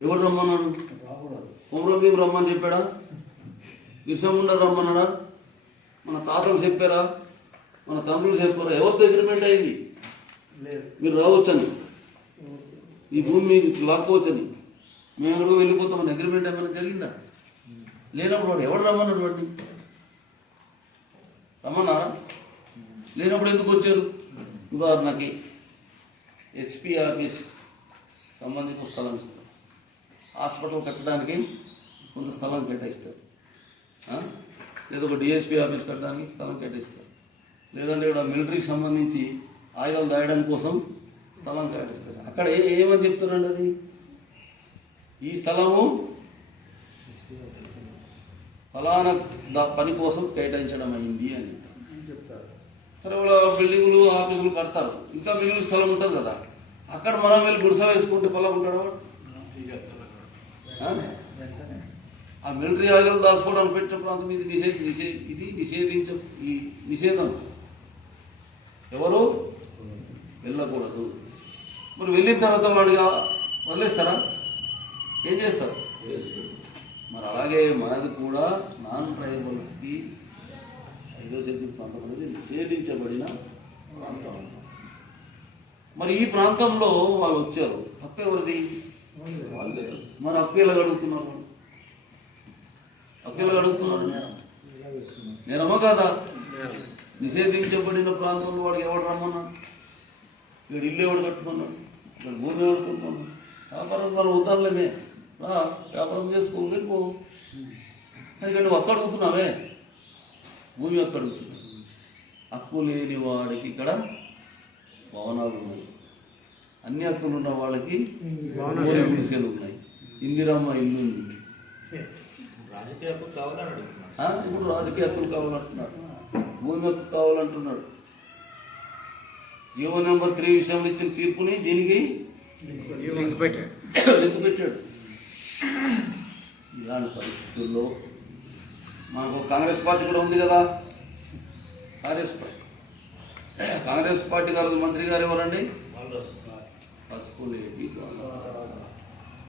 ఎవరు రమ్మన్నాడు? కొమరం భీం రమ్మని చెప్పాడా? బిర్సముండా రమ్మన్నాడా? మన తాతలు చెప్పారా? మన తండ్రులు చెప్పారా? ఎవరితో అగ్రిమెంట్ అయింది మీరు రావచ్చని, ఈ భూమి మీకు లాక్కోవచ్చని, మేము ఎక్కడికో వెళ్ళిపోతామని అగ్రిమెంట్ ఏమైనా జరిగిందా? లేనప్పుడు వాడు ఎవడు రమ్మన్నాడు? వాడిని రమ్మన్నారా? లేనప్పుడు ఎందుకు వచ్చారు? ఉదాహరణకి ఎస్పీ ఆఫీస్ సంబంధించిన స్థలం ఇస్తారు, హాస్పిటల్ కట్టడానికి కొంత స్థలం కేటాయిస్తారు, లేదా ఒక డిఎస్పీ ఆఫీస్ కట్టడానికి స్థలం కేటాయిస్తారు, లేదంటే ఇక్కడ మిలిటరీకి సంబంధించి ఆయుధాలు దాయడం కోసం స్థలం కేటాయిస్తారు. అక్కడ ఏమని చెప్తారండి? అది ఈ స్థలము ఫలానా పని కోసం కేటాయించడం అయింది అని చెప్తారు. సరే, వాళ్ళ బిల్డింగులు ఆఫీసులు కడతారు, ఇంకా మిగిలిన స్థలం ఉంటుంది కదా, అక్కడ మనం వెళ్ళి గుడిస వేసుకుంటే పొలం ఉంటాడు వాడు. ఆ మిలిటరీ ఆయుధాలు దాచుకోవడానికి పెట్టిన ప్రాంతం ఇది నిషేధం. ఎవరు వెళ్ళకూడదు. మరి వెళ్ళిన తర్వాత వాడిగా వదిలేస్తారా? ఏం చేస్తారు? మరి అలాగే మనది కూడా నాన్ ట్రైబల్స్కి 5వ షెడ్యూల్ ప్రాంతం అనేది నిషేధించబడిన ప్రాంతం. మరి ఈ ప్రాంతంలో వాళ్ళు వచ్చారు, తప్పెవరిది? మరి అప్పీలకు అడుగుతున్నారు. నేరమా కాదా? నిషేధించబడిన ప్రాంతంలో వాడికి ఎవడు రమ్మన్నాడు? వీడు ఇల్లు ఎవడు కట్టుకున్నాడు? వీడు భూమి ఎవడు కొట్టుకున్నాడు? వ్యాపారం మనం ఉదాహరణమే, వ్యాపారం చేసుకో, వెళ్ళిపో. కానీ నువ్వు అక్కడ అడుగుతున్నావే, భూమి అక్కడ అడుగుతున్నావు. హక్కు లేని వాడికి ఇక్కడ భవనాలు ఉన్నాయి, అన్ని హక్కులు ఉన్న వాళ్ళకి గుడిసెలు ఉన్నాయి, ఇందిరమ్మ ఇల్లు ఉంది. ఇప్పుడు రాజకీయ హక్కులు కావాలంటున్నాడు, భూమి హక్కు కావాలంటున్నాడు. జీవో నెంబర్ 3 విషయంలో ఇచ్చిన తీర్పుని దీనికి లింక్ పెట్టాడు. ఇలాంటి పరిస్థితుల్లో మనకు కాంగ్రెస్ పార్టీ కూడా ఉంది కదా. కాంగ్రెస్ పార్టీ గారు మంత్రి గారు ఎవరండి? పసుపులేటి